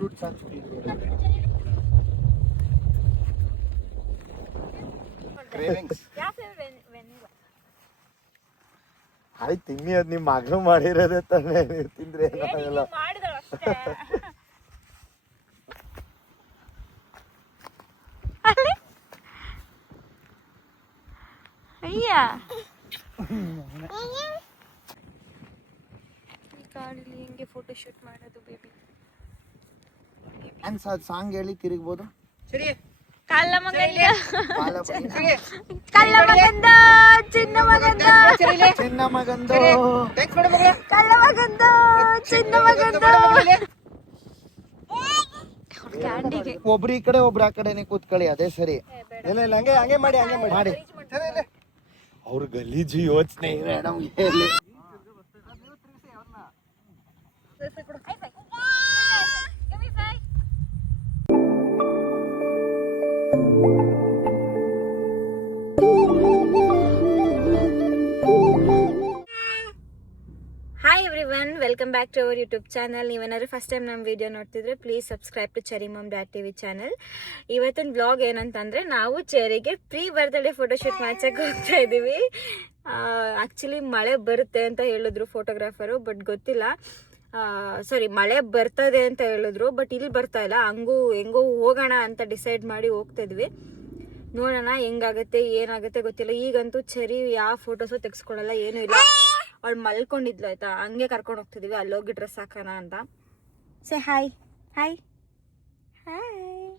Fruits ಹಾಕ್ತಿದ್ರು. ಆಯ್ತು ತಿನ್ನಿ, ಅದ್ ನಿಮ್ ಮಗಳು ಮಾಡಿರೋದೇ ತಾನೇ, ತಿಂದ್ರೆ ಏನಾಗಲ್ಲ. ಅಯ್ಯ ಕಾಡಲ್ಲಿ ಹೆಂಗೆ ಫೋಟೋ ಶೂಟ್ ಮಾಡೋದು ಬೇಬಿ. ಸಾಂಗ್ ಹೇಳಿ ತಿರುಗ್ಬೋದು. ಕಳ್ಳ ಮಗಂದ ಕಳ್ಳ ಮಗಂದ ಚಿನ್ನ ಮಗಂದ ಚಿನ್ನ ಮಗಂದು ಕಳ್ಳ ಮಗಂದ ಚಿನ್ನ ಮಗಂದ. ಒಬ್ರು ಈ ಕಡೆ ಒಬ್ರು ಆ ಕಡೆನೆ ಕೂತ್ಕೊಳ್ಳಿ, ಅದೇ ಸರಿ. ಇಲ್ಲ ಇಲ್ಲ, ಹಂಗೆ ಹಂಗೆ ಮಾಡಿ, ಹಂಗೆ ಮಾಡಿ. ಅವ್ರ ಗಲೀಜು ಯೋಚನೆ ಇದೆ ನಮ್ಗೆ. Hi everyone, welcome back to our YouTube channel. ನೀವೇನಾದ್ರು ಫಸ್ಟ್ ಟೈಮ್ ನಮ್ಮ ವಿಡಿಯೋ ನೋಡ್ತಿದ್ರೆ please subscribe to Cherry mom dot TV channel. ಇವತ್ತಿನ ವ್ಲಾಗ್ ಏನಂತಂದ್ರೆ, ನಾವು ಚೆರಿಗೆ ಪ್ರೀ ಬರ್ತ್ಡೇ ಫೋಟೋಶೂಟ್ ಮಾಡ್ಸಕ್ಕೆ ಹೋಗ್ತಾ ಇದ್ದೀವಿ. ಆ್ಯಕ್ಚುಲಿ ಮಳೆ ಬರುತ್ತೆ ಅಂತ ಹೇಳಿದ್ರು ಫೋಟೋಗ್ರಾಫರು, ಬಟ್ ಗೊತ್ತಿಲ್ಲ. ಸಾರಿ, ಮಳೆ ಬರ್ತದೆ ಅಂತ ಹೇಳಿದ್ರು, ಬಟ್ ಇಲ್ಲಿ ಬರ್ತಾ ಇಲ್ಲ. ಹೆಂಗೋ ಹೋಗೋಣ ಅಂತ ಡಿಸೈಡ್ ಮಾಡಿ ಹೋಗ್ತಾ ಇದ್ವಿ. ನೋಡೋಣ ಹೆಂಗಾಗತ್ತೆ ಏನಾಗುತ್ತೆ ಗೊತ್ತಿಲ್ಲ. ಈಗಂತೂ ಚೆರಿ ಯಾವ ಫೋಟೋಸು ತೆಗೆಸ್ಕೊಳಲ್ಲ, ಏನೂ ಇಲ್ಲ. ಅವಳು ಮಲ್ಕೊಂಡಿದ್ಲು ಆಯ್ತಾ, ಹಂಗೆ ಕರ್ಕೊಂಡು ಹೋಗ್ತಿದ್ವಿ ಅಲ್ಲೋಗಿ ಡ್ರೆಸ್ ಹಾಕೋಣ ಅಂತ. Say hi hi hi.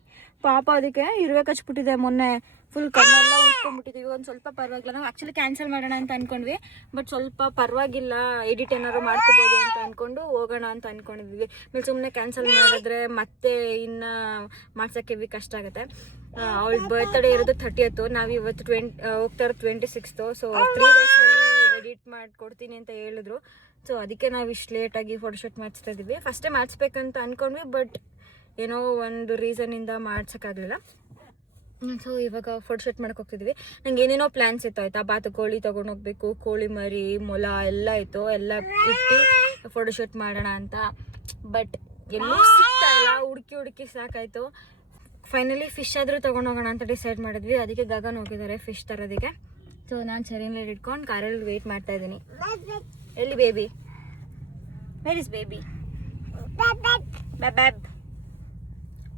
ಪಾಪ ಅದಕ್ಕೆ ಇರುವೆ ಕಚ್ಬಿಟ್ಟಿದೆ ಮೊನ್ನೆ, ಫುಲ್ ಕಣ್ಣೆಲ್ಲ ಉಟ್ಕೊಂಡ್ಬಿಟ್ಟಿದ್ದೀವಿ. ಒಂದು ಸ್ವಲ್ಪ ಪರವಾಗಿಲ್ಲ. ನಾವು ಆ್ಯಕ್ಚುಲಿ ಕ್ಯಾನ್ಸಲ್ ಮಾಡೋಣ ಅಂತ ಅನ್ಕೊಂಡ್ವಿ, ಬಟ್ ಸ್ವಲ್ಪ ಪರವಾಗಿಲ್ಲ, ಎಡಿಟ್ ಏನಾದ್ರು ಮಾಡ್ಕೋಬೋದು ಅಂತ ಅನ್ಕೊಂಡು ಹೋಗೋಣ ಅಂತ ಅನ್ಕೊಂಡಿದ್ವಿ. ಆಮೇಲೆ ಸುಮ್ಮನೆ ಕ್ಯಾನ್ಸಲ್ ಮಾಡಿದ್ರೆ ಮತ್ತೆ ಇನ್ನು ಮಾಡ್ಸೋಕ್ಕೆ ಕಷ್ಟ ಆಗುತ್ತೆ. ಅವಳ ಬರ್ತ್ಡೇ ಇರೋದು 30th, ನಾವು ಇವತ್ತು ಹೋಗ್ತಾ ಇರೋದು 26th. ಸೊ 3 ಡೇಸಲ್ಲಿ ಎಡಿಟ್ ಮಾಡಿಕೊಡ್ತೀನಿ ಅಂತ ಹೇಳಿದ್ರು. ಸೊ ಅದಕ್ಕೆ ನಾವು ಇಷ್ಟು ಲೇಟಾಗಿ ಫೋಟೋಶೂಟ್ ಮಾಡಿಸ್ತಾ ಇದ್ದೀವಿ. ಫಸ್ಟೇ ಮಾಡಿಸ್ಬೇಕಂತ ಅಂದ್ಕೊಂಡ್ವಿ, ಬಟ್ ಏನೋ ಒಂದು ರೀಸನಿಂದ ಮಾಡ್ಸೋಕ್ಕಾಗಲಿಲ್ಲ. ಸೊ ಇವಾಗ ಫೋಟೋಶೂಟ್ ಮಾಡಕ್ಕೆ ಹೋಗ್ತಿದ್ವಿ. ನಂಗೆ ಏನೇನೋ ಪ್ಲ್ಯಾನ್ಸ್ ಇತ್ತು ಆಯಿತಾ. ಬಾತುಕೋಳಿ ತೊಗೊಂಡೋಗ್ಬೇಕು, ಕೋಳಿ ಮರಿ, ಮೊಲ ಎಲ್ಲ ಇತ್ತು. ಎಲ್ಲ ಇಟ್ಟು ಫೋಟೋಶೂಟ್ ಮಾಡೋಣ ಅಂತ, ಬಟ್ ಎಲ್ಲೂ ಸಿಗ್ತಾ ಇಲ್ಲ. ಹುಡುಕಿ ಸಾಕಾಯಿತು. ಫೈನಲಿ ಫಿಶ್ ಆದರೂ ತೊಗೊಂಡೋಗೋಣ ಅಂತ ಡಿಸೈಡ್ ಮಾಡಿದ್ವಿ. ಅದಕ್ಕೆ ಗಗನ್ ಹೋಗಿದ್ದಾರೆ ಫಿಶ್ ತರೋದಕ್ಕೆ. ಸೊ ನಾನು ಚರಿನಲ್ಲಿ ಇಟ್ಕೊಂಡು ಕಾರಲ್ಲಿ ವೆಯ್ಟ್ ಮಾಡ್ತಾ ಇದ್ದೀನಿ. ಎಲ್ಲಿ ಬೇಬಿ? Where is baby? ಬ್ಯಾಬ್.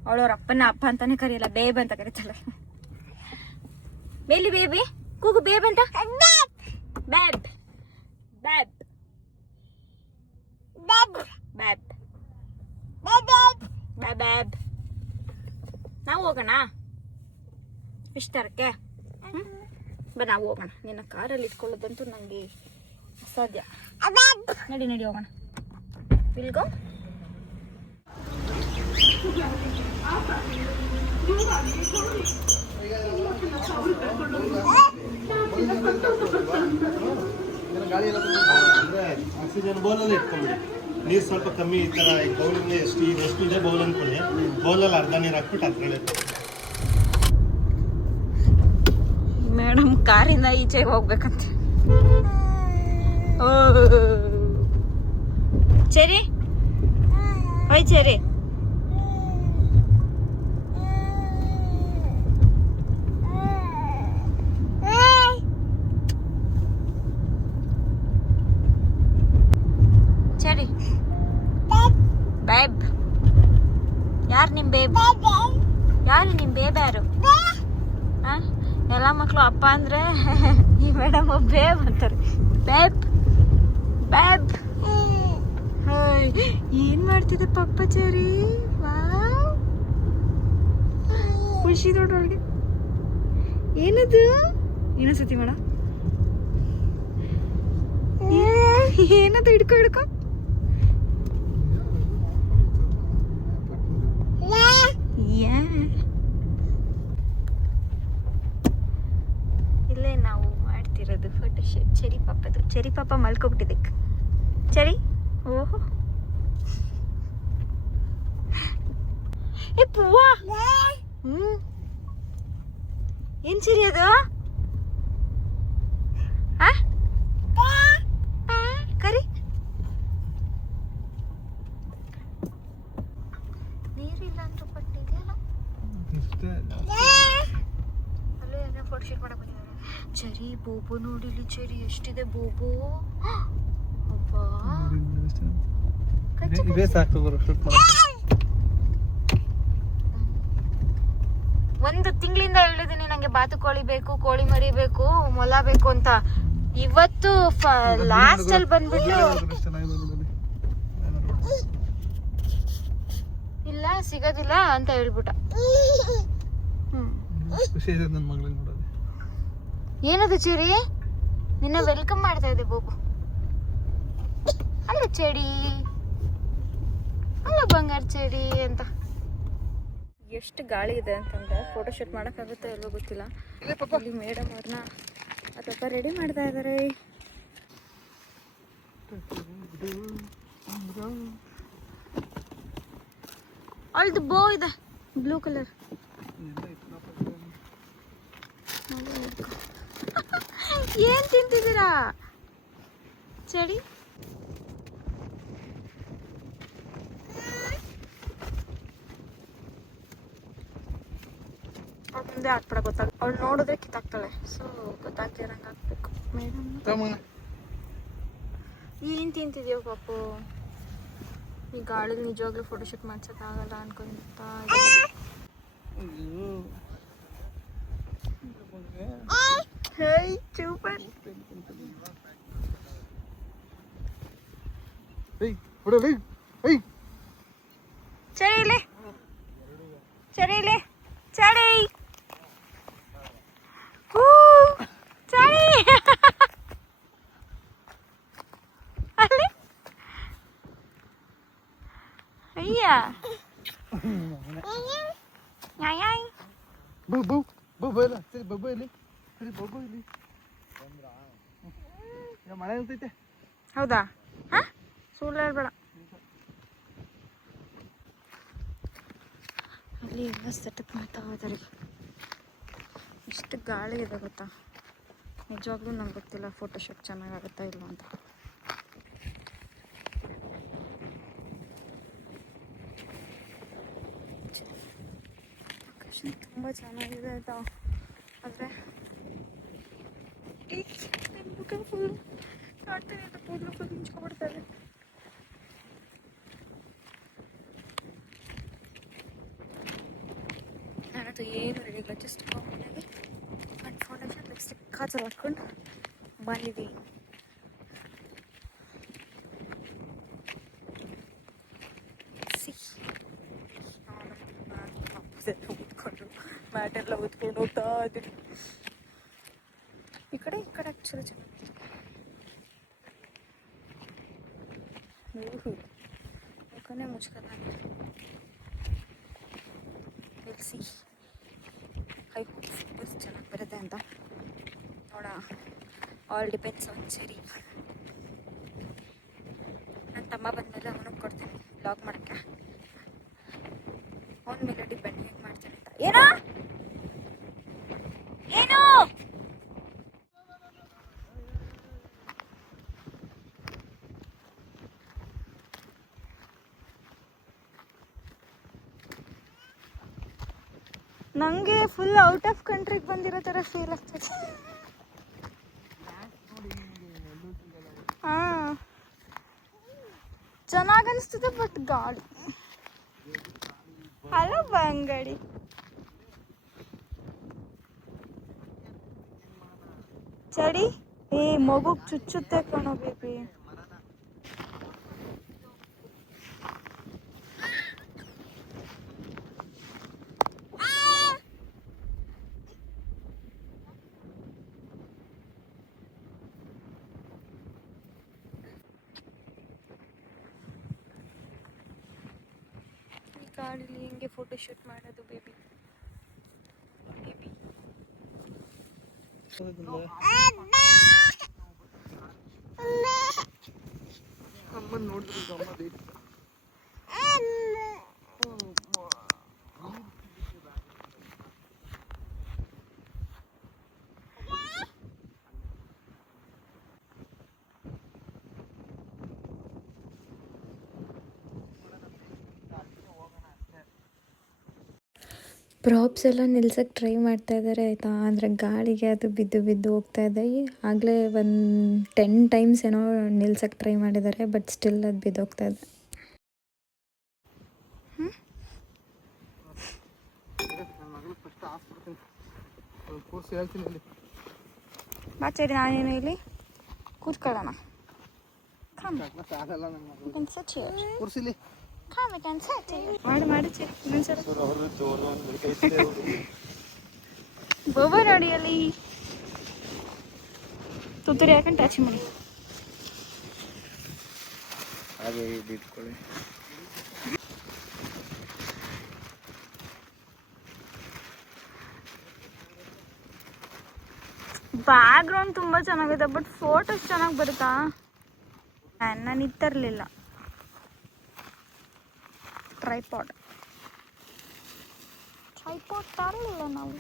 ಅವಳವ್ರ ಅಪ್ಪನ ಅಪ್ಪ ಅಂತಾನೆ ಕರೆಯಲ್ಲ, ಬೇಬ್ ಅಂತ ಕರೀತಾಳೆ. ಬೇಲಿ ಬೇಬಿ, ಕೂಗು ಬೇಬ್ ಅಂತ. ಬ್ಯಾಬ್ ಬ್ಯಾಬ್ ಬ್ಯಾಬ್ ಬ್ಯಾಬ್ ಬ್ಯಾಬ್. ನಾವು ಹೋಗೋಣ ಫಿಶ್ ತರಕ್ಕೆ? ನಾವು ಹೋಗೋಣ. ನಿನ್ನ ಕಾರಲ್ಲಿ ಇಟ್ಕೊಳ್ಳೋದಂತೂ ನನಗೆ ಅಸಾಧ್ಯ. ನಡಿ ಹೋಗೋಣ. Will go. ಆಕ್ಸಿಜನ್ ಬೌಲಲ್ಲಿ ಇಟ್ಕೊಂಬಿಡಿ. ನೀರು ಸ್ವಲ್ಪ ಕಮ್ಮಿ, ಈ ಥರ ಬೌಲಿಗೆ ಎಷ್ಟು ಇದೆ ಬೌಲ್ ಅಂದ್ಕೊಳ್ಳಿ. ಬೌಲಲ್ಲಿ ಅರ್ಧ ನೀರು ಹಾಕ್ಬಿಟ್ಟು ಅದ್ರಲ್ಲೇ. ಮೇಡಮ್ ಕಾರಿಂದ ಈಚೆಗೆ ಹೋಗ್ಬೇಕಂತೆ. ಚೆರಿ ಹೋಯ್ ಚೆರಿ. Cherry babe. ಯಾರು ನಿಮ್ಮ ಬೇಬ್? ಯಾರು ನಿಮ್ಮ ಬೇಬ್? ಯಾರು? ಎಲ್ಲ ಮಕ್ಕಳು ಅಪ್ಪ ಅಂದರೆ ಈ ಮೇಡಮ್ ಬೇಬ್ ಅಂತಾರೆ. Babe babe. ಏನ್ ಮಾಡ್ತಿದ್ದೆ ಪಪ್ಪ ಚೆರಿ? ಖುಷಿ ನೋಡ್ರೊಳಗೆ. ಏನದು? ಇನ್ನೊಂದ್ಸತಿ ಮೇಡಮ್, ಏನದು? ಹಿಡ್ಕೊ ಇಲ್ಲೇ ನಾವು ಮಾಡ್ತಿರೋದು ಫೋಟೋಶೂಟ್ ಚೆರಿ ಪಾಪದು. ಚೆರಿ ಪಾಪ ಮಲ್ಕೊಬಿಟ್ಟಿದ್ದಕ್ಕೆ. ಚೆರಿ ಓಹೋ ಏ ಪೂವ. ಏನ್ ಚೆರಿ ಅದು? ಕರಿ. ನೀರಿಲ್ಲ ಅಂತ ಬಟ್ ಇದೆಯಲ್ಲ ಅಲ್ಲೇ ಏನೋ ಫೋಟೋ ಶೂಟ್ ಮಾಡಕ್ ಬಂದಿದ್ದಾರೆ. ಚರಿ ಬೋಬೋ ನೋಡಿಲಿ ಚರಿ ಎಷ್ಟಿದೆ ಬೋಬೋ. ಅಬ್ಬಾ ಇದೇ ಸಾಕು ಶೂಟ್ ಮಾಡಕ್ಕೆ. ಒಂದು ತಿಂಗಳಿಂದ ಹೇಳಿದೀನಿ ನಂಗೆ ಬಾತುಕೋಳಿ ಬೇಕು, ಕೋಳಿ ಮರಿ ಬೇಕು, ಮೊಲ ಬೇಕು ಅಂತ. ಇವತ್ತು ಲಾಸ್ಟ್ ಅಲ್ಲಿ ಬಂದ್ಬಿಟ್ಟು ಇಲ್ಲ ಸಿಗೋದಿಲ್ಲ ಅಂತ ಹೇಳ್ಬಿಟ್ಟ. ಏನದು ಚಿರಿ ನಿನ್ನ ವೆಲ್ಕಮ್ ಮಾಡ್ತಾ ಇದೆ ಬೋಬು. ಅಲ್ಲ ಚೆಡಿ ಅಲ್ಲ ಬಂಗಾರ ಚೆಡಿ ಅಂತ. ಎಷ್ಟು ಗಾಳಿ ಇದೆ ಅಂತಂದ್ರೆ ಫೋಟೋ ಶೂಟ್ ಮಾಡೋಕ್ಕಾಗುತ್ತೋ ಇಲ್ವೋ ಗೊತ್ತಿಲ್ಲ. ಇಲ್ಲಿ ಮೇಡಮ್ ಅವ್ರನ್ನ ಅದಪ್ಪ ರೆಡಿ ಮಾಡ್ತಾ ಇದ್ದಾರೆ. ಅಲ್ದು ಬೋ ಇದೆ ಬ್ಲೂ ಕಲರ್. ಏನ್ ತಿಂತಿದ್ದೀರಾ ಚಡಿ? ಅವ್ಳು ಮುಂದೆ ಹಾಕ್ಬಿಡ ಅವಳು ನೋಡಿದ್ರೆ ಕಿತ್ತಾಕ್ತಾಳೆ. ಸೊ ಗೊತ್ತಾಗ್ತಿರಂಗೆ ಹಾಕ್ಬೇಕು. ಮೇಡಮ್ ಏನ್ ತಿಂತಿದ್ಯೋ ಪಾಪು? ಈ ಗಾಳಿಗೆ ನಿಜವಾಗ್ಲೂ ಫೋಟೋ ಶೂಟ್ ಮಾಡ್ಸೋಕ್ಕಾಗಲ್ಲ ಅನ್ಕೊಂತಾ ಸೂಪರ್. ಚಳಿ ಚಳಿ ಚಳಿ ಚಳಿ ಅಲ್ಲಿ ಅಯ್ಯ ಮಳೆ ಆಗ್ತೈತೆ. ಹೌದಾ? ಹಾ ಸುಳ್ಳು ಹೇಳ್ಬೇಡ. ಅಲ್ಲಿ ಎಲ್ಲ ಸೆಟಪ್ ಮಾಡ್ತಾ ಇದ್ದಾರೆ. ಎಷ್ಟು ಗಾಳಿ ಇದೆ ಗೊತ್ತಾ? ನಿಜವಾಗ್ಲೂ ನಂಗೆ ಗೊತ್ತಿಲ್ಲ ಫೋಟೋಶೂಟ್ ಚೆನ್ನಾಗಾಗುತ್ತಾ ಇಲ್ವ ಅಂತ. ಲೊಕೇಶನ್ ತುಂಬ ಚೆನ್ನಾಗಿದೆ ಆಯಿತಾ. ಆದರೆ ಮುಖ ಫುಲ್ ಕಾಡ್ತಾ ಇದೆ, ಕೂದಲು ಫುಲ್ ಹಿಂಚ್ಕೊಬಿಡ್ತಾ ಇದೆ. ನಾನಂತೂ ಏನು ರೆಡಿ ಇಲ್ಲ, ಜಸ್ಟ್ ಕಾಮನ್ನಾಗಿ ಒಂದು ಫೌಂಡೇಶನ್ ಲಿಪ್ಸ್ಟಿಕ್ ಕಾಜಲ್ ಹಾಕ್ಕೊಂಡು ಬಂದಿದ್ದೀನಿ. ಊದ್ಕೊಂಡು ಮ್ಯಾಟೆಲ್ಲ ಊದ್ಕೊಂಡು ಹೋಗ್ತಾ ಇದ್ದೀನಿ. ಈ ಕಡೆ ಆ್ಯಕ್ಚುಲಿ ಚೆನ್ನಾಗಿ ಮುಖನೇ ಮುಚ್ಕಲ್ಲ. ಎಲ್ಸಿ ಐ ಹೋಪ್ ಫೋಟೋಸ್ ಚೆನ್ನಾಗಿ ಬರುತ್ತೆ ಅಂತ ನೋಡ. ಆಲ್ ಡಿಪೆಂಡ್ಸ್ ಆನ್ ಸರಿ. ನನ್ನ ತಮ್ಮ ಬಂದಮೇಲೆ ಅವನಿಗೆ ಕೊಡ್ತೀನಿ ಬ್ಲಾಗ್ ಮಾಡೋಕ್ಕೆ. ಅವನ ಮೇಲೆ ಡಿಪೆಂಡ್ ಹೇಗೆ ಮಾಡ್ತೀನಿ ಅಂತ. ಏನೋ ಏನು ನನಗೆ ಫುಲ್ ಔಟ್ ಆಫ್ ಕಂಟ್ರಿಗೆ ಬಂದಿರೋ ಥರ ಫೀಲ್ ಆಗ್ತದೆ. ಹಾಂ ಚೆನ್ನಾಗಿ ಅನಿಸ್ತದೆ, ಬಟ್ ಗಾಳಿ ಅಲ್ಲ ಬಂಗಡಿ. ಚಡಿ ಏ ಮಗುಗೆ ಚುಚ್ಚುತ್ತೆ ಕಣೋ ಬೇಬಿ. ಗಾಳಿಲಿ ಹೆಂಗೆ ಫೋಟೋ ಶೂಟ್ ಮಾಡೋದು ಬೇಬಿ? ಬೇಬಿ ಅಮ್ಮನ್ ನೋಡಿದ್ರು ಅಮ್ಮ ಪ್ರಾಪ್ಸ್ ಎಲ್ಲ ನಿಲ್ಸಕ್ಕೆ ಟ್ರೈ ಮಾಡ್ತಾ ಇದ್ದಾರೆ ಆಯಿತಾ. ಅಂದರೆ ಗಾಳಿಗೆ ಅದು ಬಿದ್ದು ಬಿದ್ದು ಹೋಗ್ತಾ ಇದೆ. ಆಗಲೇ ಒಂದು 10 ಟೈಮ್ಸ್ ಏನೋ ನಿಲ್ಸಕ್ಕೆ ಟ್ರೈ ಮಾಡಿದ್ದಾರೆ, ಬಟ್ ಸ್ಟಿಲ್ ಅದು ಬಿದ್ದೋಗ್ತಾ ಇದೆ. ಬಾಚೇರಿ ನಾನೇನು ಇಲ್ಲಿ ಕೂತ್ಕೊಳ್ಳೋಣ. ಮಾಡಿ ಬೋಬೋ ನೋಡಿ ಅಲ್ಲಿ ತುತ್ತೂರಿ ಹಾಕೊಂಡು ಟಚ್ ಮಾಡಿ ಹಾಗೆ ಬಿಟ್ಕೊಳ್ಳಿ. ಬ್ಯಾಕ್ ಗ್ರೌಂಡ್ ತುಂಬ ಚೆನ್ನಾಗಿದೆ, ಬಟ್ ಫೋಟೋಸ್ ಚೆನ್ನಾಗಿ ಬರುತ್ತಾ? ನಾನು ಇತ್ತರಲಿಲ್ಲ ಟ್ರೈಪಾಡ್ ತರಲಿಲ್ಲ ನಾವು.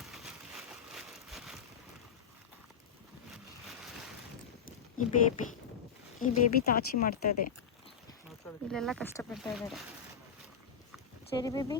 ಈ ಬೇಬಿ ತಾಚಿ ಮಾಡ್ತಾ ಇದೆ. ಇಲ್ಲೆಲ್ಲ ಕಷ್ಟಪಡ್ತಾ ಇದ್ದಾರೆ. ಚೆರಿ ಬೇಬಿ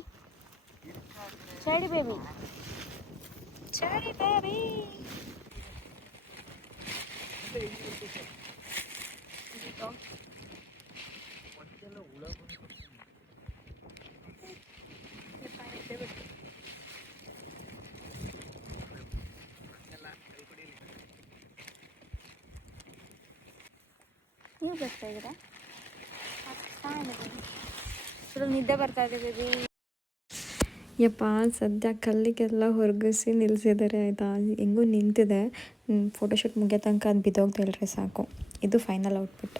ನೀವು ಬರ್ತಾ ಇದ್ದೀರಾ? ನಿದ್ದೆ ಬರ್ತಾ ಇದೆ ಬೇಬಿ. ಯಪ್ಪ ಸದ್ಯ ಕಲ್ಲಿಗೆಲ್ಲ ಹೊರಗಿಸಿ ನಿಲ್ಲಿಸಿದ್ದಾರೆ ಆಯಿತಾ. ಹೆಂಗೂ ನಿಂತಿದೆ. ಫೋಟೋಶೂಟ್ ಮುಗಿಯೋ ತನಕ ಅದು ಬಿದ್ದೋಗ್ದಿಲ್ರಿ ಸಾಕು. ಇದು ಫೈನಲ್ ಔಟ್ಪುಟ್.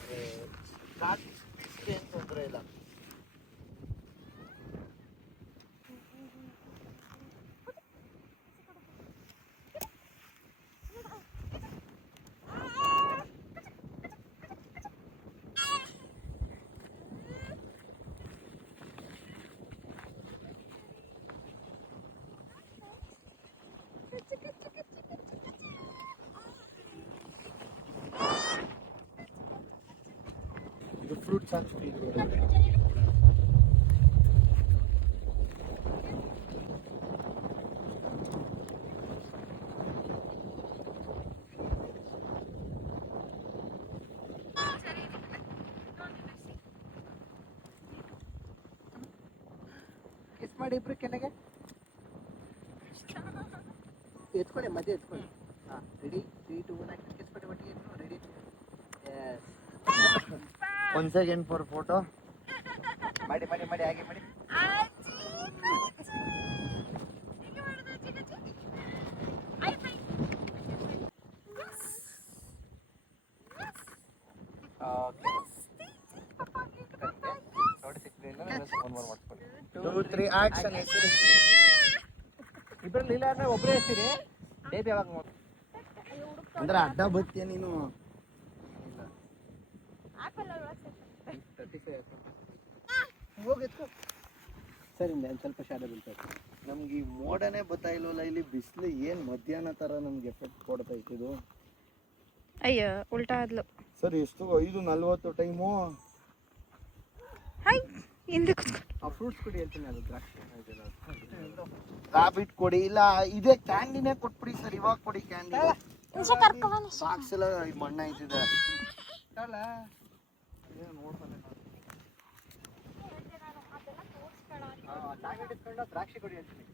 ಇದು ಫ್ರೂಟ್ಸ್ ಹಾಕ್ತೀವಿ. ಕಿಸ್ ಮಾಡಿ ಇಬ್ರು ಕೆಳಗೆ ಎತ್ಕೊಳ್ಳಿ, ಮಧ್ಯೆ ಎತ್ಕೊಳ್ಳಿ. ಹಾಂ ರೆಡಿ 3 2 1 ಕಿಸ್ ಮಾಡಿ ಒಟ್ಟಿಗೆ ready. Yes 1 second for photo. ಮಾಡಿ ಹಾಗೆ ಮಾಡಿ. Two, three, action. ಇಬ್ರಲ್ಲಿ ಇಲ್ಲ ಅಂದ್ರೆ ಒಬ್ಬರೇ ಇರ್ತೀರಿ. ಬೇಬಿ ಯಾವಾಗ ಅಂದ್ರೆ ಅಡ್ಡ ಬತ್ತೀಯ ನೀನು? ಸರಿ ಒಂದು ಸ್ವಲ್ಪ ಶಾಲೆ ಬೀಳ್ತಾ. ನಮ್ಗೆ ಈ ಮೋಡನೇ ಬರ್ತಾ ಇಲ್ವಲ್ಲ, ಇಲ್ಲಿ ಬಿಸಿಲು ಏನು ಮಧ್ಯಾಹ್ನ ಥರ ನಮ್ಗೆ ಎಫೆಕ್ಟ್ ಕೊಡ್ತಾ ಇತ್ತು. ಅಯ್ಯೋ ಉಲ್ಟಾ ಆದ್ಲು. ಸರಿ ಎಷ್ಟು 5:40 ಟೈಮು. ಹಿಂದೆ ಕುತ್ಕೊಂಡು ಆ ಫ್ರೂಟ್ಸ್ ಕೊಡಿ ಹೇಳ್ತೀನಿ. ಅದು ದ್ರಾಕ್ಷಿ ರಾಬಿಟ್ ಕೊಡಿ, ಇಲ್ಲ ಇದೇ ಕ್ಯಾಂಡಿನೇ ಕೊಟ್ಬಿಡಿ ಸರ್. ಇವಾಗ ಕೊಡಿ ಕ್ಯಾಂಡಿ. ಬಾಕ್ಸ್ ಎಲ್ಲ ಮಣ್ಣ ಐತಿದೆ. ದ್ರಾಕ್ಷಿ ಕೊಡಿ ಹೇಳ್ತೀನಿ.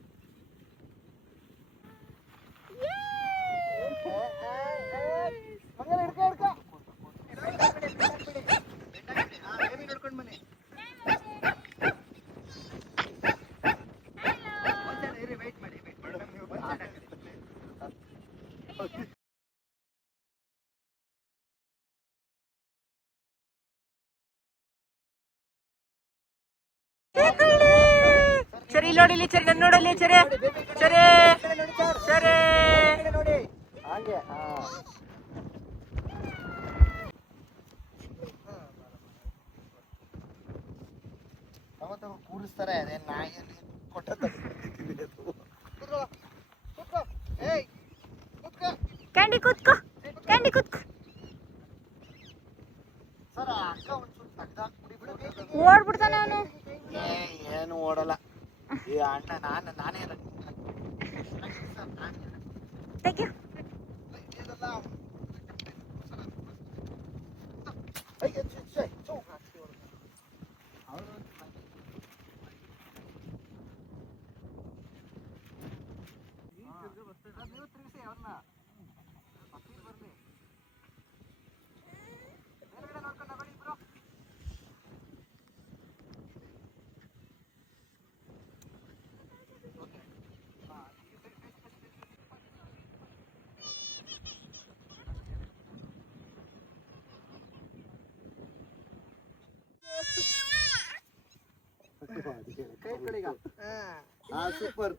ನೋಡ್ಕೊಂಡು ಬನ್ನಿ. ಸರಿ ನೋಡಿಲಿ, ಸರಿ ನನ್ನ ನೋಡಲಿ, ಸರಿ ಸರಿ ಸರಿ ನೋಡಿ ಹಾಗೆ. ಕೂರಿಸ್ತಾರೆ. ಅದೇ ನಾಯಲ್ಲಿ ಕೊಟ್ಟ ಕ್ಯಾಂಡಿ ಕೂತ್ಕೋ, ಕ್ಯಾಂಡಿ ಕೂತ್ಕೋ. ಸರ್ ಅಕ್ಕ ಒಂಚೂರು ತೆಗ್ದಾಕ್ಬಿಡಿ. ಓಡ್ಬಿಡ್ತಾನೆ ಅವನು. ಏನು ಓಡಲ್ಲ ಈ ಅಣ್ಣ. ನಾನೇ ತೆಗ್ಯೋ. ಸೂಪರ್.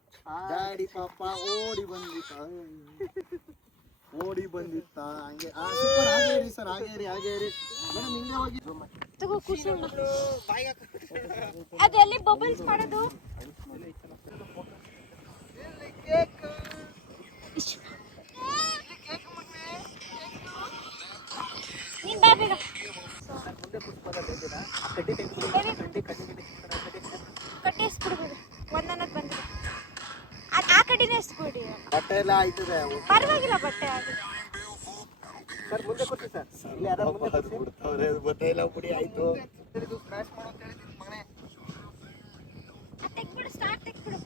ಡ್ಯಾಡಿ ಪಾಪ ಓಡಿ ಬಂದಿತ್ತ ಹಂಗೆ. ಸೂಪರ್. ಹಾಗೇರಿ ಸರ್, ಹಾಗೇರಿ ಮೇಡಮ್, ಹಿಂಗೆ ಹೋಗಿ ತಗೋ ಕೂರ್ಸೋಣ. ಅದು ಎಲ್ಲಿ ಬಬಲ್ಸ್ ಮಾಡೋದು? ನೀನ್ ಬಾ ಬೇಗ. ಕಡ್ಡಿ ಎಸ್ಬಿಡ್ಬೋದು, ಒಂದೊಂದಕ್ಕೆ ಬಂದಿದೆ. ಆ ಕಡ್ಡಿನೇ ಎಸ್ಬಿಡಿ. ಬಟ್ಟೆ ಎಲ್ಲ ಆಯ್ತದೆ, ಪರವಾಗಿಲ್ಲ, ಬಟ್ಟೆ ಆಗಿ ಸರ್ ಮುಂದೆ ಕೊಡ್ತೀವಿ ಸರ್. ಇಲ್ಲಿ ಯಾರು ಮುಂದೆ ಬಿಡ್ತಾವ್ರೆ, ಬಟ್ಟೆ ಎಲ್ಲ ಪುಡಿ ಆಯ್ತು. ಸ್ಮ್ಯಾಶ್ ಮಾಡೋ ಅಂತ ಹೇಳಿದ್ದೀನಿ ಮಗನೇ. ತೆಗ್ಬಿಡು, ಸ್ಟಾರ್ಟ್ ತೆಗ್ಬಿಡು.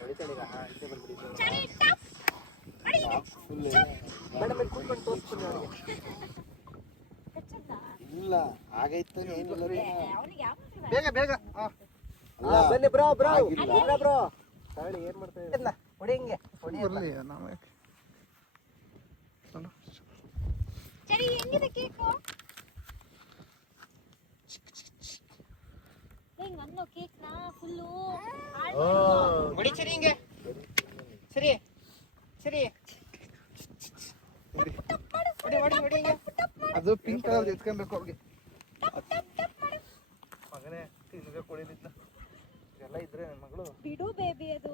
ಹೊಡಿತಾಳೆ ಈಗ. ಹಿಂದೆ ಬಂದ್ಬಿಡಿ ಸರಿ, ಟಾಪ್ ಮಾಡಿ ಇದೆ. ಮೇಡಮ್ ಇಲ್ಲಿ ಕೂತ್ಕೊಂಡು ತೋರಿಸ್ತೀನಿ ಅವನಿಗೆ. ಇಲ್ಲ ಆಗೈತೆ ಏನಿಲ್ಲ. ಅವನಿಗೆ ಯಾವ ಬೇಗ ಬನ್ನಿ ಬ್ರೋ ತಗೊಳ್ಳಿ. ಏನ್ ಮಾಡ್ತಾ ಇದ್ದೀರಾ? ಹೊಡಿ ಹಿಂಗೆ ಹೊಡಿ. ಸರಿ, ಹೆಂಗಿದೆ ಕೇಕು? ಹೆಂಗ್ ಅನ್ನೋ ಕೇಕ್ನ ಫುಲ್ಲು ಹೊಡಿ ಸರಿ, ಹಿಂಗೆ ಸರಿ ಹೊಡಿ ಹಿಂಗೆ. ಅದು ಪಿಂಕ್ ಕಲರ್ ಎತ್ಕೊಬೇಕು ಅವ್ರಿಗೆ. ಮಗನೇ ತಿನ್ಗೆ ಕೊಡಿಲಿದ್ನ ಎಲ್ಲ ಇದ್ರೆ ನನ್ನ ಮಗಳು ಬಿಡು ಬೇಬಿ. ಅದು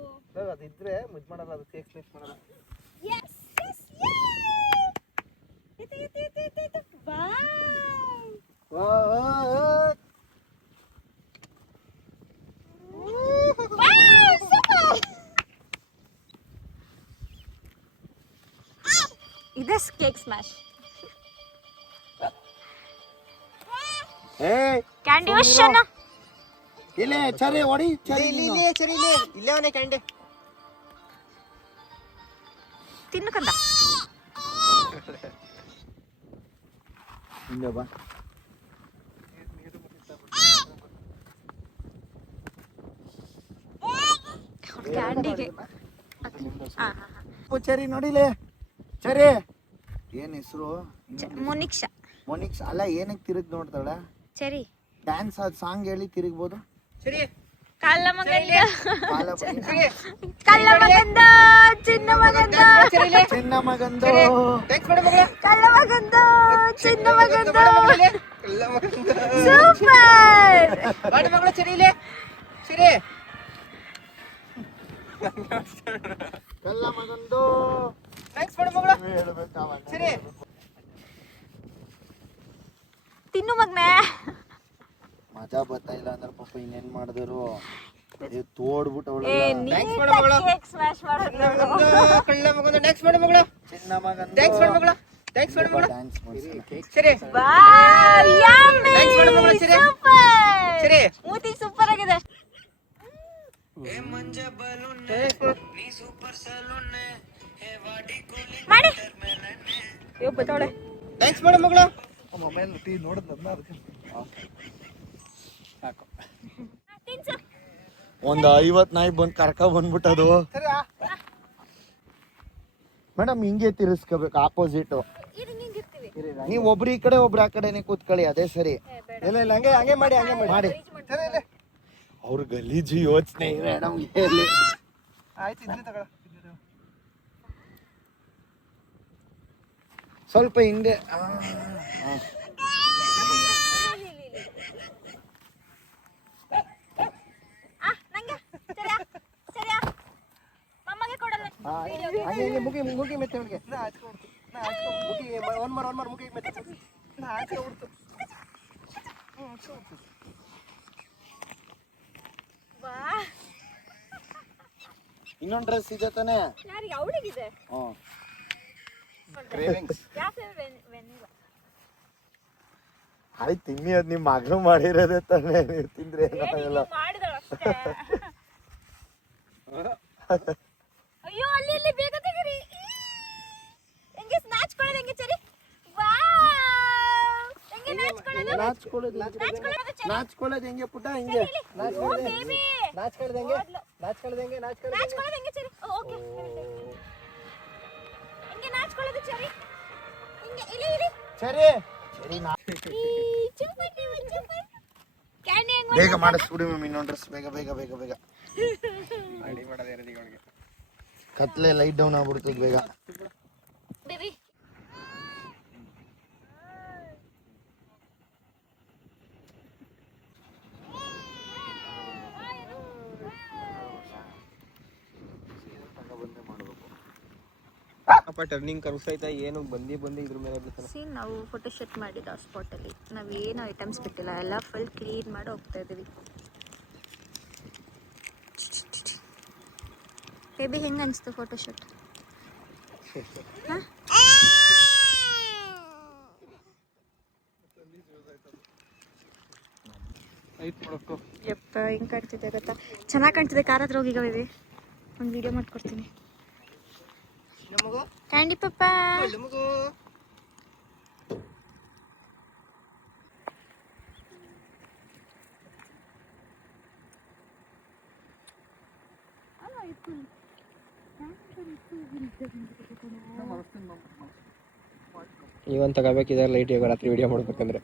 ಅದಿದ್ರೆ ಮುಜ್ ಮಾಡಲ್ಲ, ಅದು ಕೇಕ್ ಸ್ಲಿಪ್ ಮಾಡಲ್ಲ. ಯಸ್ ಯಸ್ ಇದು ಇದೆ ಕೇಕ್ ಸ್ಮ್ಯಾಶ್. ಕ್ಯಾಂಡಿ ಓಷನ್ ಇಲ್ಲೇ ಚರಿ ಹೊಡಿ. ಇಲ್ಲೇ ಅವನೇ ಕ್ಯಾಂಡಿ. ತಿನ್ನು ಕಂದ. ಹಿಂದೆ ಬಾ. ಕ್ಯಾಂಡಿಗೆ ಚರಿ ನೋಡಿಲೆ. ಚರಿ ಏನ್ ಹೆಸರು? ಮೊನಿಕ್ಷಾ ಅಲ್ಲ, ಏನಕ್ಕೆ ತಿರುಗ್ ನೋಡ್ತಾಳ? ಸರಿ, ಡ್ಯಾನ್ಸ್ ಅದು ಸಾಂಗ್ ಹೇಳಿ ತಿರುಗ್ಬೋದು. ಸರಿ, ಕಳ್ಳ ಮಗಂದ ಚಿನ್ನ ಮಗಂದ ಚಿನ್ನ ಮಗಂದ ಥ್ಯಾಂಕ್ಸ್ ಮೇಡಮ್ ಮಗಳ. ಕಳ್ಳ ಮಗಂದ ಚಿನ್ನ ಮಗಂದ. ಎಲ್ಲ ಮಗಂದು. ಸೂಪರ್. ಬಾಡಿ ಮಗಳು ಸರಿ ಇಲ್ಲೇ ಸರಿ. ಕಳ್ಳ ಮಗಂದು. ಥ್ಯಾಂಕ್ಸ್ ಮೇಡಮ್ ಮಗಳ. ಸರಿ, ತಿನ್ನು ಮಗ್ನೆ. ಮಜಾ ಬರ್ತಾ ಇಲ್ಲ ಅಂದ್ರೆ ಪಾಪ ಇನ್ನೇನ್ ಮಾಡಿದ್ರು ತೋಡ್ಬಿಟ್ಟು ಏ ಥ್ಯಾಂಕ್ಸ್ ಮೇಡಮ್ ಮಗಳ. ಕೇಕ್ ಸ್ಮ್ಯಾಶ್ ಮಾಡೋದು. ಕಳ್ಳ ಮಗಂದು. ಥ್ಯಾಂಕ್ಸ್ ಮೇಡಮ್ ಮಗಳ. ಚಿನ್ನ ಮಗಂದು. ಥ್ಯಾಂಕ್ಸ್ ಮೇಡಮ್ ಮಗಳ. ಥ್ಯಾಂಕ್ಸ್ ಮೇಡಮ್ ಮಗಳ. ಡ್ಯಾನ್ಸ್ ಮಾಡ್ಸಲ್ಲ. ಸರಿ, ವಾವ್, ಯಮ್ಮಿ. Thanks madam, ಮಗಳ. ಸರಿ. ಸೂಪರ್. ಸರಿ. ಮೂತಿ ಸೂಪರ್ ಆಗಿದೆ. ಮಾಡಿ ಯೋ ಬತ್ತೋಳೆ. ಥ್ಯಾಂಕ್ಸ್ ಮೇಡಮ್ ಮಗಳ. ಮೊಬೈಲ್ ಟೀ ನೋಡಿದ್ನ ಅದಕ್ಕೆ ಸಾಕು. ತಿನ್ಸು. ಒಂದು 50 ನಾಯಿ ಬಂದು ಕರ್ಕ ಬಂದ್ಬಿಟ್ಟದು. ಮೇಡಮ್ ಹಿಂಗೆ ತಿರ್ಸ್ಕೋಬೇಕು, ಆಪೋಸಿಟ್. ಇದು ನಿಂಗಿರ್ತೀವಿ. ನೀವು ಒಬ್ರು ಈ ಕಡೆ ಒಬ್ರು ಆ ಕಡೆನೆ ಕೂತ್ಕೊಳ್ಳಿ, ಅದೇ ಸರಿ. ಇಲ್ಲ ಹಂಗೆ ಮಾಡಿ ಮಾಡಿ. ಅವ್ರ ಗಲೀಜು ಯೋಚನೆ ಇದೆ ನಮ್ಗೆ. ಆಯ್ತು, ಇದ್ರೆ ತಗೊಳ. ಸ್ವಲ್ಪ ಹಿಂದೆ. ನಂಗೆ ಸರಿಯಾ ಸರಿಯಾ ಮಮ್ಮಗೆ ಕೊಡಲ್ಲ. ಹಂಗೆ ಮುಗಿ ಮೆತ್ತೆ ಅವನಿಗೆ. ಮುಗಿ ಒನ್ ಮಾರ್ ಮುಗಿ ಮೆತ್ತೆ. ವಾ ಇನ್ನೊಂದು ಡ್ರೆಸ್ ಇದೆ ತಾನೇ? ಯಾರಿಗೆ ಅವಳಿಗಿದೆ? ಹ್ಞೂ ಕ್ರೇವಿಂಗ್ಸ್. ಆಯ್ತು ತಿನ್ನಿ, ಅದು ನಿಮ್ಮ ಮಗಳು ಮಾಡಿರೋದೇ ತಾನೇ, ನೀವು ತಿಂದ್ರೆ ಏನಾಗಲ್ಲ. ಅಯ್ಯೋ ಅಲ್ಲಿ ಅಲ್ಲಿ ಬೇಗ ತೆಗೀರಿ. ಹೆಂಗೆ ನಾಚ್ಕೊಳ್ಳೋದು ಹೆಂಗೆ ಚರಿ? ಹೆಂಗೆ ನಾಚ್ಕೊಳ್ಳೋದು? ನಾಚ್ಕೊಳ್ಳೋದು ಹೆಂಗೆ ಪುಟ್ಟ? ಹಿಂಗೆ ನಾಚ್ಕೊಳ್ಳೋದು ಹೆಂಗೆ? ನಾಚ್ಕೊಳ್ಳೋದು ಹೆಂಗೆ? ನಾಚ್ಕೊಳ್ಳೋದು ಹೆಂಗೆ ಚರಿ? ಓಕೆ. ಹೆಂಗೆ ನಾಚ್ಕೊಳ್ಳೋದು ಚರಿ? ಹಿಂಗೆ ಇಳಿ ಇಳಿ. ಸರಿ ಬೇಗ ಮಾಡಿಸ್ಬಿಡಿ ಮ್ಯಾಮ್. ಇನ್ನೊಂದು ಡ್ರೆಸ್ ಬೇಗ ಬೇಗ ಬೇಗ ಬೇಗ ಕತ್ಲೆ ಲೈಟ್ ಡೌನ್ ಆಗ್ಬಿಡ್ತದೆ ಬೇಗ. ಬೇಬಿ ಟರ್ನಿಂಗ್ ಕರ್ಸೈತಾ ಏನು ಬಂದಿ ಇದ್ರ ಮೇಲೆ ಸಿ ನಾವು ಫೋಟೋ ಶೂಟ್ ಮಾಡಿದ್ದು ಆ ಸ್ಪಾಟಲ್ಲಿ ನಾವೇನು ಐಟಮ್ಸ್ ಬಿಟ್ಟಿಲ್ಲ, ಎಲ್ಲ ಫುಲ್ ಕ್ಲೀನ್ ಮಾಡಿ ಹೋಗ್ತಾ ಇದ್ದೀವಿ. ಬೇಬಿ ಹೆಂಗೆ ಅನಿಸ್ತು ಫೋಟೋ ಶೂಟ್? ಯಪ್ಪ ಹೆಂಗೆ ಕಾಣ್ತಿದೆ ಗೊತ್ತಾ? ಚೆನ್ನಾಗಿ ಕಾಣ್ತಿದೆ. ಕಾರ್ ಹತ್ರ ಹೋಗೀಗ ಬೇಬಿ, ಒಂದು ವಿಡಿಯೋ ಮಾಡ್ಕೊಡ್ತೀನಿ. ಕ್ಯಾಂಡಿ ಪಪ್ಪ ನೀವಂತ ತಗೋಬೇಕಿದ್ರೆ ಲೈಟ್ ಈಗ ರಾತ್ರಿ ವಿಡಿಯೋ ಮಾಡ್ಬೇಕಂದ್ರೆ